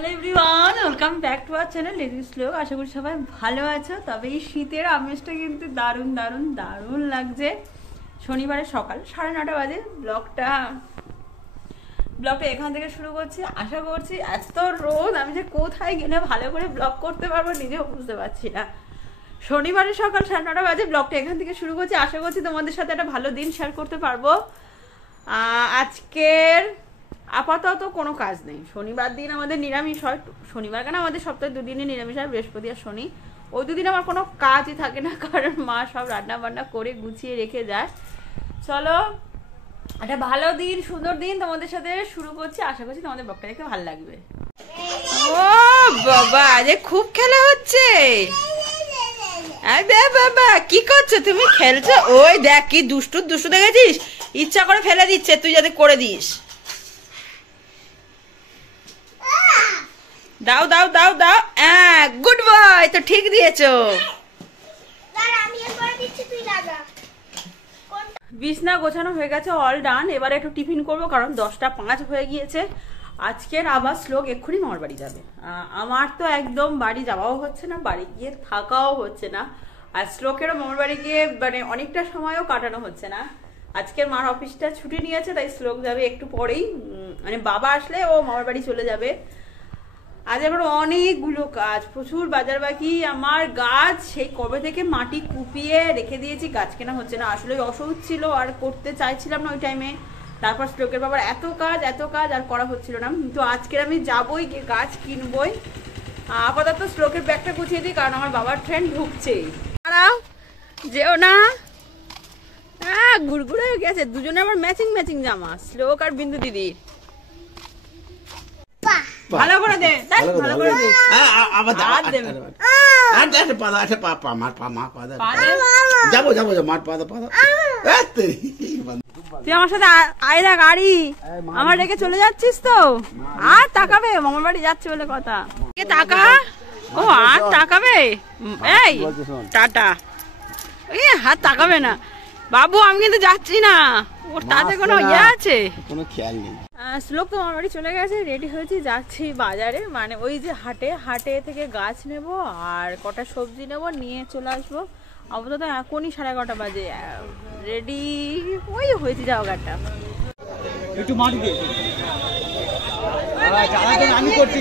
Hello everyone, welcome back to our channel lady শ্লোক। আশা করি সবাই ভালো আছো। তবে এই শীতের আমেজটা কিন্তু দারুণ দারুণ দারুণ লাগছে। শনিবারের সকাল 9:30 বাজে ব্লগটা এখান থেকে শুরু করছি। আশা করছি এত রোদ আমি যে কোথায় গেলে ভালো করে ব্লগ করতে পারবো নিজেও বুঝতে পারছি না। শনিবারের সকাল 9:30 বাজে ব্লগটা এখান থেকে শুরু করছি। আশা করছি তোমাদের সাথে একটা ভালো দিন শেয়ার করতে পারবো। আজকের আপাতত কোনো কাজ নেই। শনিবার দিন আমাদের নিরামিষ হয়। শনিবার কেন, আমাদের সপ্তাহে দুদিনই নিরামিষ হয়, বৃহস্পতি আর শনি। ওই দুদিন আমার কোনো কাজই থাকে না, কারণ মা সব রান্না বান্না করে গুছিয়ে রেখে যায়। চলো একটা ভালো দিন, সুন্দর দিন তোমাদের সাথে শুরু করছি। আশা করছি তোমাদের ব্লগটা দেখতে ভালো লাগবে। ও বাবা, আজ খুব খেলা হচ্ছে। বাবা কি করছো তুমি? খেলছো? ওই দেখ কি দুষ্টু দুষ্টু দেখেছিস, ইচ্ছা করে ফেলে দিচ্ছে তুই যাতে করে দিস। দাও দাও দাও দাও, গুড বয়, তো ঠিক দিয়েছো। বিছনা গোছানো হয়ে গেছে, অল ডান। এবারে একটু টিফিন করবো, কারণ 10:05 হয়ে গিয়েছে। আজকের আবার শ্লোক এক্ষুনি মামার বাড়ি যাবে। আমার তো একদম বাড়ি যাওয়াও হচ্ছে না, বাড়ি গিয়ে থাকাও হচ্ছে না। আর শ্লোকেরও মামার বাড়ি গিয়ে মানে অনেকটা সময়ও কাটানো হচ্ছে না। আজকের মার অফিসটা ছুটি নিয়েছে, তাই শ্লোক যাবে একটু পরেই। মানে বাবা আসলে ও মামার বাড়ি চলে যাবে। আজ আবার অনেকগুলো কাজ, প্রচুর বাজার বাকি। আমার গাছ সেই কবে থেকে মাটি কুপিয়ে রেখে দিয়েছি, গাছ কেনা হচ্ছে না। আসলে অসুখ ছিল আর করতে চাইছিলাম না ওই টাইমে। তারপর শ্লোকের বাবার এত কাজ আর করা হচ্ছিল না। কিন্তু আজকের আমি যাবই, গিয়ে গাছ কিনবই। আপাতত শ্লোকের ব্যাগটা গুছিয়ে দিই, কারণ আমার বাবার ট্রেন ঢুকছে। দাঁড়াও, যেও না। ঘুরঘুরে হয়ে গেছে দুজনে, আবার ম্যাচিং জামা, শ্লোক আর বিন্দু দিদির। ভালো করে দে, ভালো করে দে। তুই আমার সাথে আয়রা গাড়ি আমার রেখে চলে যাচ্ছিস তো? আর তাকাবে, মামার বাড়ি যাচ্ছে বলে কথা। টাকা, ও আর তাকাবে? এই টাটা, হাত তাকাবে না বাবু, আমি কিন্তু যাচ্ছি না। ওর তাতে কোনো ইয়ে আছে? কোনো খেয়াল নেই। শ্লোক তো আমার বাড়ি চলে গেছে, রেডি হয়েছি, যাচ্ছি বাজারে। মানে ওই যে হাটে থেকে গাছ নেব আর কটা সবজি নেব, নিয়ে চলে আসবো। আপাতত এখনই 11:30 বাজে, রেডি ওই হয়েছি যাও গাড়িটা। একটু মাটি দে, আমি করছি।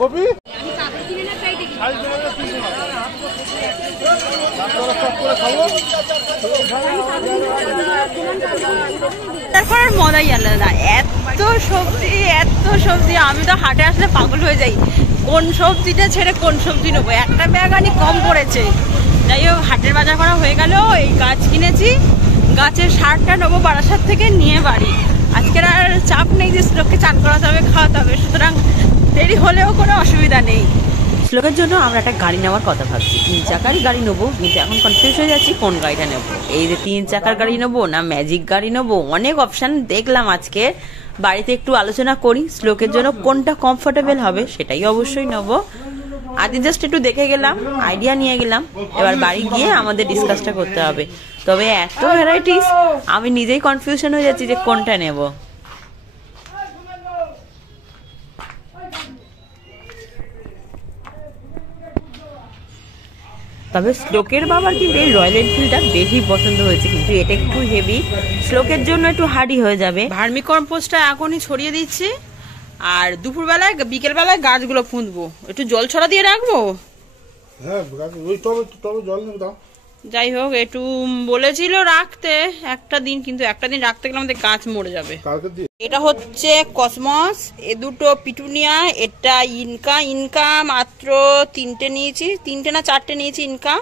কপি তারপর মজাই আলাদা। এত সবজি আমি তো হাটে আসলে পাগল হয়ে যাই, কোন সবজিটা ছেড়ে কোন সবজি নেবো। একটা ব্যাগ আনি কম পড়েছে। যাই হোক, হাটের বাজার করা হয়ে গেল। এই গাছ কিনেছি, গাছের সারটা নেবো বারাসাত থেকে নিয়ে বাড়ি। আজকের আর চাপ নেই যে শ্লোককে চান করাতে হবে, খাওয়াতে হবে, সুতরাং দেরি হলেও কোনো অসুবিধা নেই। শ্লোকের জন্য আমরা একটা গাড়ি নেওয়ার কথা ভাবছি, 3 চাকারই গাড়ি নেবো। কিন্তু এখন কনফিউজ হয়ে যাচ্ছি কোন গাড়িটা নেবো। এই যে 3 চাকার গাড়ি নেবো না ম্যাজিক গাড়ি নেবো, অনেক অপশন দেখলাম। আজকে বাড়িতে একটু আলোচনা করি, শ্লোকের জন্য কোনটা কমফোর্টেবল হবে সেটাই অবশ্যই নেবো। আগে জাস্ট একটু দেখে গেলাম, আইডিয়া নিয়ে গেলাম, এবার বাড়ি গিয়ে আমাদের ডিসকাসটা করতে হবে। তবে এত ভ্যারাইটিস, আমি নিজেই কনফিউশন হয়ে যাচ্ছি যে কোনটা নেব। তবে শ্লোকের বাবার কিন্তু এই রয়্যাল এনফিল্ডটা বেশি পছন্দ হয়েছে, কিন্তু এটা একটু হেভি, শ্লোকের জন্য একটু হার্ডি হয়ে যাবে। ভার্মি কম্পোস্টটা এখনই ছড়িয়ে দিচ্ছি, আর দুপুরবেলায় বিকেলবেলায় গাছগুলো পুঁতবো। একটু জল ছড়া দিয়ে রাখবো। যাই হোক, একটু বলেছিল রাখতে একটা দিন, কিন্তু একটা দিন রাখতে গেলে আমাদের গাছ মরে যাবে। এটা হচ্ছে কসমস, এ দুটো পিটুনিয়া, এটা ইনকা মাত্র 3টে নিয়েছি, 3টে না 4টে নিয়েছি ইনকা।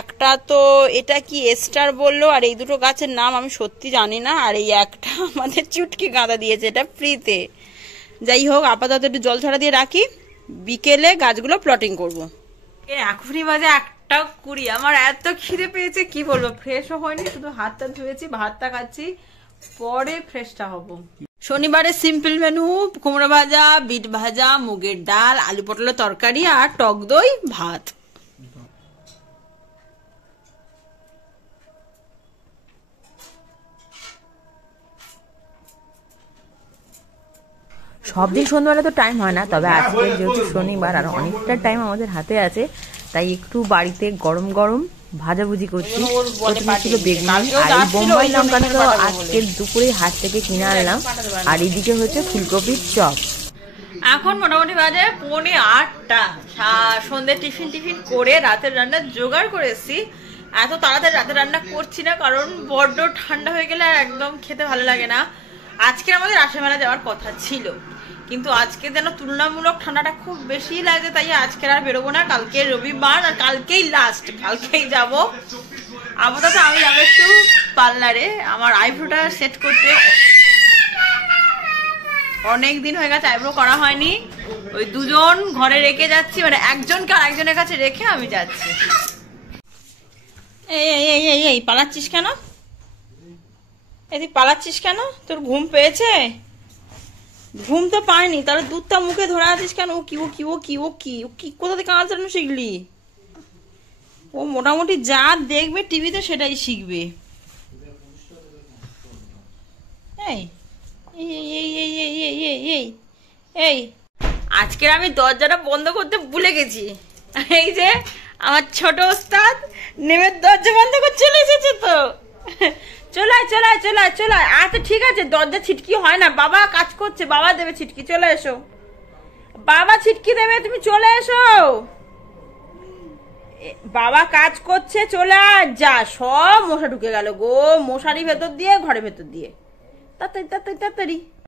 একটা তো এটা কি এস্টার বললো, আর এই দুটো গাছের নাম আমি সত্যি জানি না। আর এই একটা আমাদের চুটকি গাঁদা দিয়েছে, এটা ফ্রিতে। যাই হোক, আপাতত একটু জল ছড়া দিয়ে রাখি, বিকেলে গাছগুলো প্লটিং করবো। এখনই বাজে 1:20। আমার এত খিদে পেয়েছে কি বলবো, ফ্রেশও হয়নি, শুধু হাতটা ধুয়েছি, ভাতটা খাচ্ছি, পরে ফ্রেশটা হব। শনিবারের সিম্পল মেনু, কুমড়ো ভাজা, বিট ভাজা, মুগের ডাল, আলু পটলের তরকারি আর টক দই, ভাত। সব দিন সন্ধ্যাবেলা তো টাইম হয় না, তবে আজকে যেহেতু শনিবার আর অনেকটা টাইম আমাদের হাতে আছে, তাই একটু বাড়িতে গরম গরম ভাজাভুজি করছি। প্রথমে ছিল বেগুন আর এই বোম্বাই লঙ্কাটা তো আজকের দুপুরে হাট থেকে কিনে আনলাম, আর এদিকে হচ্ছে ফুলকপির চপ। এখন মোটামুটি বাজে 7:45। সন্ধ্যে টিফিন করে রাতের রান্না জোগাড় করে এসেছি। এত তাড়াতাড়ি রাতের রান্না করছি না, কারণ বড্ড ঠান্ডা হয়ে গেলে আর একদম খেতে ভালো লাগে না। আজকে আমাদের রাসমেলা যাওয়ার কথা ছিল, কিন্তু আজকে যেন তুলনামূলক ঠান্ডাটা খুব বেশি লাগে, তাই আজকে আর বেরোবো না। কালকে রবিবার আর কালকেই লাস্ট, কালকেই যাব। আপাতত আমি যাবো একটু পার্লারে আমার আইব্রোটা সেট করতে। অনেক দিন হয়ে গেছে আইব্রো করা হয়নি। ওই দুজন ঘরে রেখে যাচ্ছি, মানে একজনকে আর একজনের কাছে রেখে আমি যাচ্ছি। এই এই এই এই পালাচ্ছিস কেন? এই তুই পালাচ্ছিস কেন? তোর ঘুম পেয়েছে? ঘুম তো পায়নি, তাহলে দুধটা মুখে ধরে আছিস কেন? ও কি ও কি ও কি ও কি ও কি কোথা থেকে কাজ জানো শিখলি? ও মোটামুটি যা দেখবে টিভিতে সেটাই শিখবে। এই এই আজকের আমি দরজাটা বন্ধ করতে ভুলে গেছি। এই যে আমার ছোট ওস্তাদ নেমে দরজা বন্ধ করে চলে এসেছে। তো চলে আচ্ছা ঠিক আছে, দরজা ছিটকি হয় না, বাবা কাজ করছে, বাবা দেবে ছিটকি, চলে এসো, বাবা ছিটকি দেবে, তুমি চলে এসো, বাবা কাজ করছে, চলে যা। সব মশা ঢুকে গেল গো, মশারি ভেতর দিয়ে, ঘরের ভেতর দিয়ে। তাড়াতাড়ি তাড়াতাড়ি তাড়াতাড়ি।